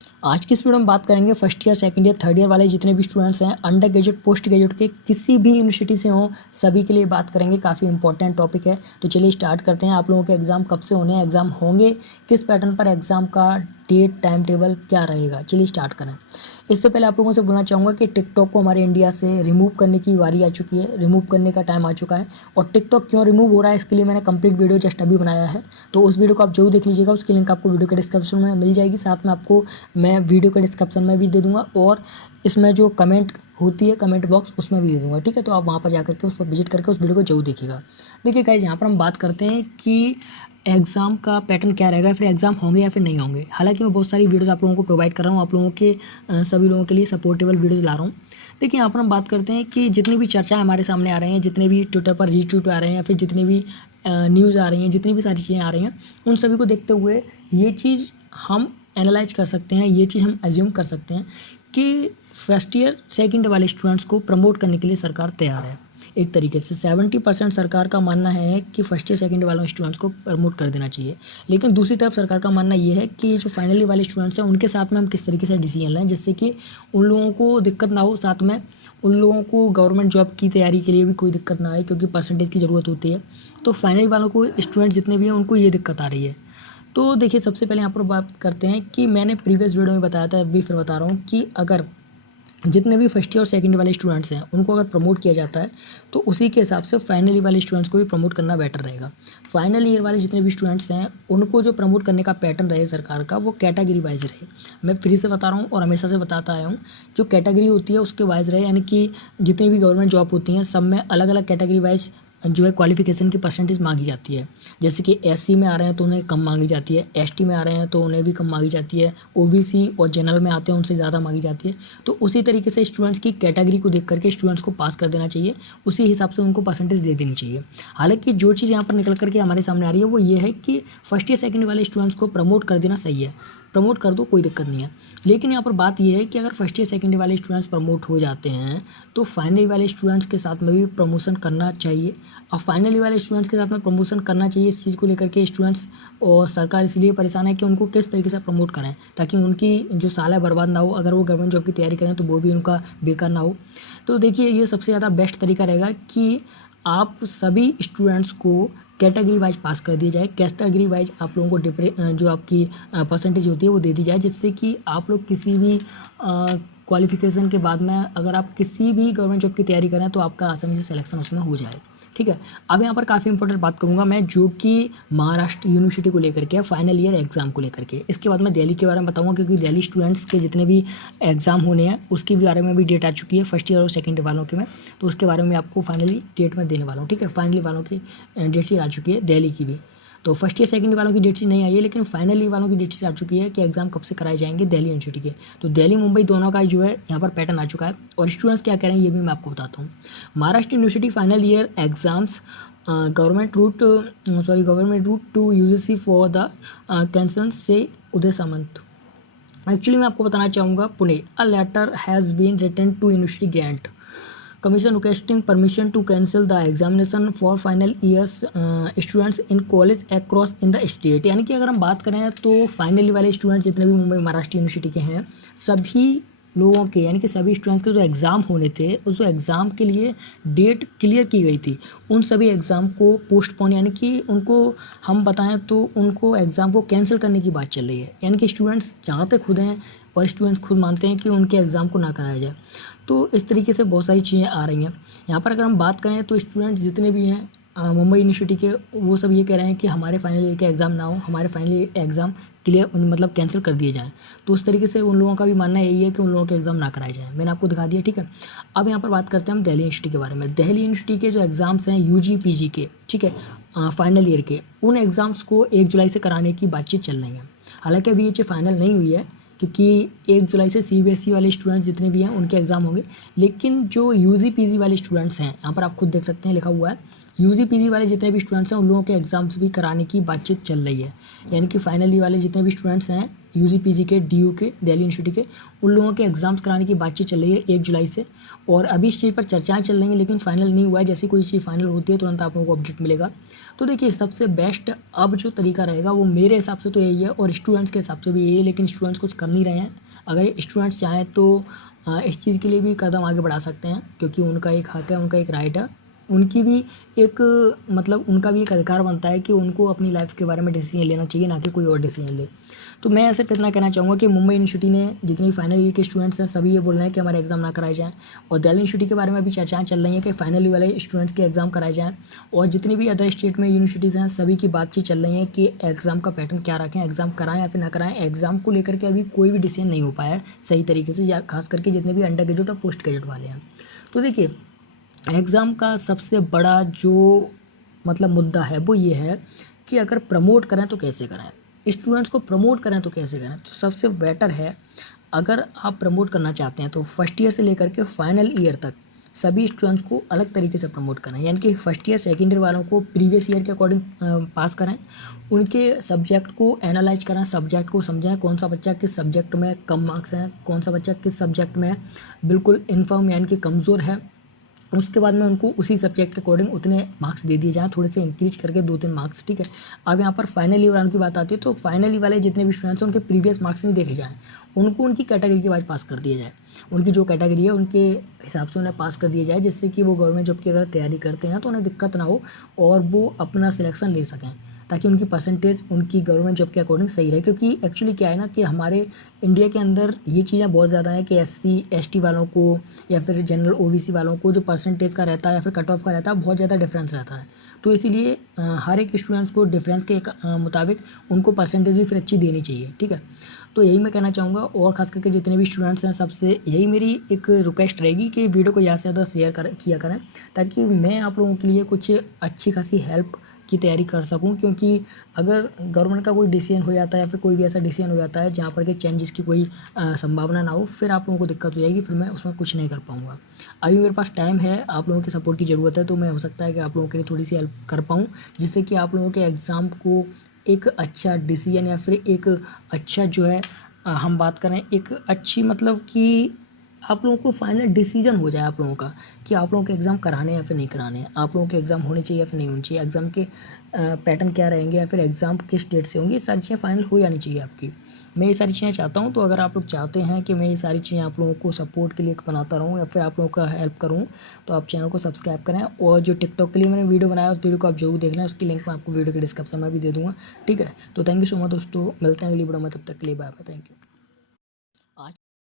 आज की इस वीडियो में बात करेंगे first year, second year, third year वाले जितने भी स्टूडेंट्स हैं, अंडर ग्रेजुएट, पोस्ट ग्रेजुएट के किसी भी यूनिवर्सिटी से हों, सभी के लिए बात करेंगे। काफ़ी इंपॉर्टेंट टॉपिक है, तो चलिए स्टार्ट करते हैं। आप लोगों के एग्ज़ाम कब से होने हैं, एग्ज़ाम होंगे किस पैटर्न पर, एग्ज़ाम का डेट, टाइम टेबल क्या रहेगा, चलिए स्टार्ट करें। इससे पहले आप लोगों से बोलना चाहूँगा कि टिकटॉक को हमारे इंडिया से रिमूव करने की बारी आ चुकी है, रिमूव करने का टाइम आ चुका है। और टिकटॉक क्यों रिमूव हो रहा है, इसके लिए मैंने कंप्लीट वीडियो जस्ट अभी बनाया है, तो उस वीडियो को आप जरूर देख लीजिएगा। उसकी लिंक आपको वीडियो के डिस्क्रिप्शन में मिल जाएगी, साथ में आपको मैं वीडियो के डिस्क्रिप्शन में भी दे दूँगा, और इसमें जो कमेंट होती है, कमेंट बॉक्स, उसमें भी दे दूँगा। ठीक है, तो आप वहाँ पर जाकर के उस पर विजिट करके उस वीडियो को जरूर देखिएगा। देखिए गाइस, यहाँ पर हम बात करते हैं कि एग्ज़ाम का पैटर्न क्या रहेगा, फिर एग्ज़ाम होंगे या फिर नहीं होंगे। हालांकि मैं बहुत सारी वीडियोस आप लोगों को प्रोवाइड कर रहा हूँ, आप लोगों के सभी लोगों के लिए सपोर्टेबल वीडियोस ला रहा हूँ। देखिए, यहाँ पर हम बात करते हैं कि जितनी भी चर्चाएं हमारे सामने आ रही हैं, जितने भी ट्विटर पर रीट्वीट आ रहे हैं, या फिर जितनी भी न्यूज़ आ रही हैं, जितनी भी सारी चीज़ें आ रही हैं, उन सभी को देखते हुए ये चीज़ हम एनालाइज कर सकते हैं, ये चीज़ हम एज्यूम कर सकते हैं कि फर्स्ट ईयर, सेकंड वाले स्टूडेंट्स को प्रमोट करने के लिए सरकार तैयार है। एक तरीके से 70% सरकार का मानना है कि फर्स्ट ईयर, सेकंड वाले स्टूडेंट्स को प्रमोट कर देना चाहिए। लेकिन दूसरी तरफ सरकार का मानना ये है कि जो फाइनली वाले स्टूडेंट्स हैं, उनके साथ में हम किस तरीके से डिसीजन लें, जिससे कि उन लोगों को दिक्कत ना हो, साथ में उन लोगों को गवर्नमेंट जॉब की तैयारी के लिए भी कोई दिक्कत ना आए, क्योंकि परसेंटेज की ज़रूरत होती है। तो फाइनली वालों को, स्टूडेंट जितने भी हैं, उनको ये दिक्कत आ रही है। तो देखिए, सबसे पहले यहाँ पर बात करते हैं कि मैंने प्रीवियस वीडियो में बताया था, अभी फिर बता रहा हूँ कि अगर जितने भी फर्स्ट ईयर और सेकंड वाले स्टूडेंट्स हैं, उनको अगर प्रमोट किया जाता है, तो उसी के हिसाब से फाइनल ईयर वाले स्टूडेंट्स को भी प्रमोट करना बेटर रहेगा। फाइनल ईयर वाले जितने भी स्टूडेंट्स हैं, उनको जो प्रमोट करने का पैटर्न रहे सरकार का, वो कैटेगरी वाइज रहे। मैं फिर से बता रहा हूँ और हमेशा से बताता आया हूँ, जो कैटेगरी होती है उसके वाइज रहे, यानी कि जितनी भी गवर्नमेंट जॉब होती हैं, सब में अलग अलग कैटेगरी वाइज जो है क्वालिफिकेशन की परसेंटेज मांगी जाती है। जैसे कि एससी में आ रहे हैं तो उन्हें कम मांगी जाती है, एसटी में आ रहे हैं तो उन्हें भी कम मांगी जाती है, ओबीसी और जनरल में आते हैं उनसे ज़्यादा मांगी जाती है। तो उसी तरीके से स्टूडेंट्स की कैटेगरी को देख करके स्टूडेंट्स को पास कर देना चाहिए, उसी हिसाब से उनको परसेंटेज दे देनी चाहिए। हालांकि जो चीज़ यहाँ पर निकल करके हमारे सामने आ रही है वो ये है कि फर्स्ट ईयर, सेकंड वाले स्टूडेंट्स को प्रमोट कर देना सही है, प्रमोट कर दो, कोई दिक्कत नहीं है। लेकिन यहाँ पर बात यह है कि अगर फर्स्ट ईयर, सेकंड वाले स्टूडेंट्स प्रमोट हो जाते हैं, तो फाइनल वाले स्टूडेंट्स के साथ में भी प्रमोशन करना चाहिए। और फाइनल वाले स्टूडेंट्स के साथ में प्रमोशन करना चाहिए, इस चीज़ को लेकर के स्टूडेंट्स और सरकार इसलिए परेशान है कि उनको किस तरीके से प्रमोट करें, ताकि उनकी जो साल है बर्बाद ना हो। अगर वो गवर्नमेंट जॉब की तैयारी करें तो वो भी उनका बेकार ना हो। तो देखिए, ये सबसे ज़्यादा बेस्ट तरीका रहेगा कि आप सभी स्टूडेंट्स को कैटेगरी वाइज पास कर दिया जाए। कैटेगरी वाइज आप लोगों को जो आपकी परसेंटेज होती है वो दे दी जाए, जिससे कि आप लोग किसी भी क्वालिफिकेशन के बाद में अगर आप किसी भी गवर्नमेंट जॉब की तैयारी करें तो आपका आसानी से सिलेक्शन उसमें हो जाए। ठीक है, अब यहाँ पर काफ़ी इंपॉर्टेंट बात करूँगा मैं, जो कि महाराष्ट्र यूनिवर्सिटी को लेकर के, फाइनल ईयर एग्ज़ाम को लेकर के। इसके बाद मैं दिल्ली के बारे में बताऊँगा, क्योंकि दिल्ली स्टूडेंट्स के जितने भी एग्ज़ाम होने हैं उसके बारे में भी डेट आ चुकी है, फर्स्ट ईयर और सेकंड वालों के में। तो उसके बारे में आपको फाइनली डेट में देने वाला हूँ। ठीक है, फाइनली वालों की डेट शीट आ चुकी है, दिल्ली की भी। तो फर्स्ट ईयर, सेकंड वालों की डेट शीट नहीं आई है, लेकिन फाइनल ईयर वालों की डेट शीट आ चुकी है कि एग्जाम कब से कराए जाएंगे दिल्ली यूनिवर्सिटी के। तो दिल्ली, मुंबई दोनों का जो है यहाँ पर पैटर्न आ चुका है, और स्टूडेंट्स क्या कह रहे हैं ये भी मैं आपको बताता हूँ। Maharashtra university final year exams government wrote to UGC for the cancel से उदय सामंत। एक्चुअली मैं आपको बताना चाहूँगा, Pune, a letter has been written to university grant commission requesting permission to cancel the examination for final years students in college across in the state। यानी कि अगर हम बात करें तो फाइनल वाले स्टूडेंट्स जितने भी मुंबई महाराष्ट्र यूनिवर्सिटी के हैं, सभी लोगों के, यानी कि सभी स्टूडेंट्स के जो एग्ज़ाम होने थे, उस जो एग्ज़ाम के लिए डेट क्लियर की गई थी, उन सभी एग्ज़ाम को पोस्टपोन, यानी कि उनको हम बताएं तो उनको एग्ज़ाम को कैंसिल करने की बात चल रही है। यानी कि स्टूडेंट्स चाहते खुद हैं और स्टूडेंट्स खुद मानते हैं कि उनके एग्ज़ाम को ना कराया जाए। तो इस तरीके से बहुत सारी चीज़ें आ रही हैं। यहाँ पर अगर हम बात करें तो स्टूडेंट्स जितने भी हैं मुंबई यूनिवर्सिटी के, वो सब ये कह रहे हैं कि हमारे फाइनल ईयर के एग्ज़ाम ना हो, हमारे फाइनल ईयर एग्ज़ाम क्लियर मतलब कैंसिल कर दिए जाएँ। तो उस तरीके से उन लोगों का भी मानना यही है कि उन लोगों के एग्ज़ाम ना कराए जाएँ। मैंने आपको दिखा दिया। ठीक है, अब यहाँ पर बात करते हैं हम दिल्ली यूनिवर्सिटी के बारे में। दिल्ली यूनिवर्सिटी के जो एग्ज़ाम्स हैं यूजी पीजी के, ठीक है, फाइनल ईयर के, उन एग्ज़ाम्स को 1 जुलाई से कराने की बातचीत चल रही है। हालांकि अभी ये चीज़ फाइनल नहीं हुई है, क्योंकि 1 जुलाई से सीबीएसई वाले स्टूडेंट्स जितने भी हैं उनके एग्ज़ाम होंगे। लेकिन जो यूजी पीजी वाले स्टूडेंट्स हैं, यहाँ पर आप खुद देख सकते हैं लिखा हुआ है यूजी पीजी वाले जितने भी स्टूडेंट्स हैं उन लोगों के एग्ज़ाम्स भी कराने की बातचीत चल रही है, यानी कि फाइनल ईयर वाले जितने भी स्टूडेंट्स हैं यूजी पीजी के, डीयू के, दिल्ली यूनिवर्सिटी के, उन लोगों के एग्ज़ाम्स कराने की बातचीत चल रही है 1 जुलाई से। और अभी इस चीज़ पर चर्चाएं चल रही हैं, लेकिन फाइनल नहीं हुआ है। जैसे कोई चीज़ फाइनल होती है तुरंत आप लोगों को अपडेट मिलेगा। तो देखिए, सबसे बेस्ट अब जो तरीका रहेगा वो मेरे हिसाब से तो यही है, और स्टूडेंट्स के हिसाब से भी यही है, लेकिन स्टूडेंट्स कुछ कर नहीं रहे हैं। अगर स्टूडेंट्स चाहें तो इस चीज़ के लिए भी कदम आगे बढ़ा सकते हैं, क्योंकि उनका एक हक है, उनका एक राइट है। उनकी भी एक मतलब उनका भी एक अधिकार बनता है कि उनको अपनी लाइफ के बारे में डिसीजन लेना चाहिए, ना कि कोई और डिसीजन ले। तो मैं सिर्फ इतना कहना चाहूँगा कि मुंबई यूनिवर्सिटी ने जितने भी फाइनल ईयर के स्टूडेंट्स हैं सभी ये बोल रहे हैं कि हमारे एग्ज़ाम ना कराए जाएँ, और दिल्ली यूनिवर्सिटी के बारे में भी चर्चाएं चल रही हैं कि फाइनल ईयर वाले स्टूडेंट्स के एग्ज़ाम कराए जाएँ, और जितनी भी अदर स्टेट में यूनिवर्सिटीज़ हैं सभी की बातचीत चल रही है कि एग्ज़ाम का पैटर्न क्या रखें, एग्ज़ाम कराएं या फिर ना कराएं। एग्ज़ाम को लेकर के अभी कोई भी डिसीजन नहीं हो पाया है सही तरीके से, या खास करके जितने भी अंडर ग्रेजुएट और पोस्ट ग्रेजुएट वाले हैं। तो देखिए, एग्ज़ाम का सबसे बड़ा जो मतलब मुद्दा है वो ये है कि अगर प्रमोट करें तो कैसे करें, स्टूडेंट्स को प्रमोट करें तो कैसे करें। तो सबसे बेटर है, अगर आप प्रमोट करना चाहते हैं तो फर्स्ट ईयर से लेकर के फाइनल ईयर तक सभी स्टूडेंट्स को अलग तरीके से प्रमोट करें, यानी कि फर्स्ट ईयर सेकेंड ईयर वालों को प्रीवियस ईयर के अकॉर्डिंग पास करें, उनके सब्जेक्ट को एनालाइज करें, सब्जेक्ट को समझें, कौन सा बच्चा किस सब्जेक्ट में कम मार्क्स हैं, कौन सा बच्चा किस सब्जेक्ट में बिल्कुल इनफॉर्म यानी कि कमज़ोर है। उसके बाद में उनको उसी सब्जेक्ट के अकॉर्डिंग उतने मार्क्स दे दिए जाएँ, थोड़े से इंक्रीज करके 2-3 मार्क्स, ठीक है। अब यहाँ पर फाइनल ईयर वालों की बात आती है, तो फाइनल ईयर वाले जितने भी स्टूडेंट्स हैं उनके प्रीवियस मार्क्स नहीं देखे जाएँ, उनको उनकी कैटेगरी के वाइज पास कर दिया जाए। उनकी जो कैटेगरी है उनके हिसाब से उन्हें पास कर दिया जाए, जिससे कि वो गवर्नमेंट जॉब की अगर तैयारी करते हैं तो उन्हें दिक्कत ना हो और वो अपना सिलेक्शन ले सकें, ताकि उनकी परसेंटेज उनकी गवर्नमेंट जॉब के अकॉर्डिंग सही रहे। क्योंकि एक्चुअली क्या है ना कि हमारे इंडिया के अंदर ये चीज़ें बहुत ज़्यादा हैं कि एससी एसटी वालों को या फिर जनरल ओबीसी वालों को जो परसेंटेज का रहता है या फिर कट ऑफ का रहता है बहुत ज़्यादा डिफरेंस रहता है। तो इसीलिए हर एक स्टूडेंट्स को डिफरेंस के मुताबिक उनको परसेंटेज भी फिर अच्छी देनी चाहिए, ठीक है। तो यही मैं कहना चाहूँगा, और ख़ास करके जितने भी स्टूडेंट्स हैं सबसे यही मेरी एक रिक्वेस्ट रहेगी कि वीडियो को ज़्यादा से ज़्यादा शेयर किया करें, ताकि मैं आप लोगों के लिए कुछ अच्छी खासी हेल्प की तैयारी कर सकूं। क्योंकि अगर गवर्नमेंट का कोई डिसीजन हो जाता है या फिर कोई भी ऐसा डिसीजन हो जाता है जहाँ पर कि चेंजेस की कोई संभावना ना हो, फिर आप लोगों को दिक्कत हो जाएगी, फिर मैं उसमें कुछ नहीं कर पाऊँगा। अभी मेरे पास टाइम है, आप लोगों के सपोर्ट की ज़रूरत है, तो मैं हो सकता है कि आप लोगों के लिए थोड़ी सी हेल्प कर पाऊँ, जिससे कि आप लोगों के एग्ज़ाम को एक अच्छा डिसीजन या फिर एक अच्छा जो है हम बात करें एक अच्छी मतलब कि आप लोगों को फाइनल डिसीजन हो जाए आप लोगों का कि आप लोगों के एग्ज़ाम कराने या फिर नहीं कराने, आप लोगों के एग्ज़ाम होने चाहिए या फिर नहीं होनी चाहिए, एग्ज़ाम के पैटर्न क्या रहेंगे या फिर एग्ज़ाम किस डेट से होंगी, ये सारी चीज़ें फाइनल हो जानी चाहिए आपकी। मैं ये सारी चीज़ें चाहता हूँ। तो अगर आप लोग चाहते हैं कि मैं ये सारी चीज़ें आप लोगों को सपोर्ट के लिए बनाता रहूँ या फिर आप लोगों का हेल्प करूँ, तो आप चैनल को सब्सक्राइब करें, और जो टिकटॉक के लिए मैंने वीडियो बनाया उस वीडियो को आप जरूर देख लें, उसकी लिंक मैं आपको वीडियो के डिस्क्रिप्शन में भी दे दूँगा, ठीक है। तो थैंक यू सो मच दोस्तों, मिलते हैं अगली वीडियो में, तब तक के लिए बाय बाय, थैंक यू।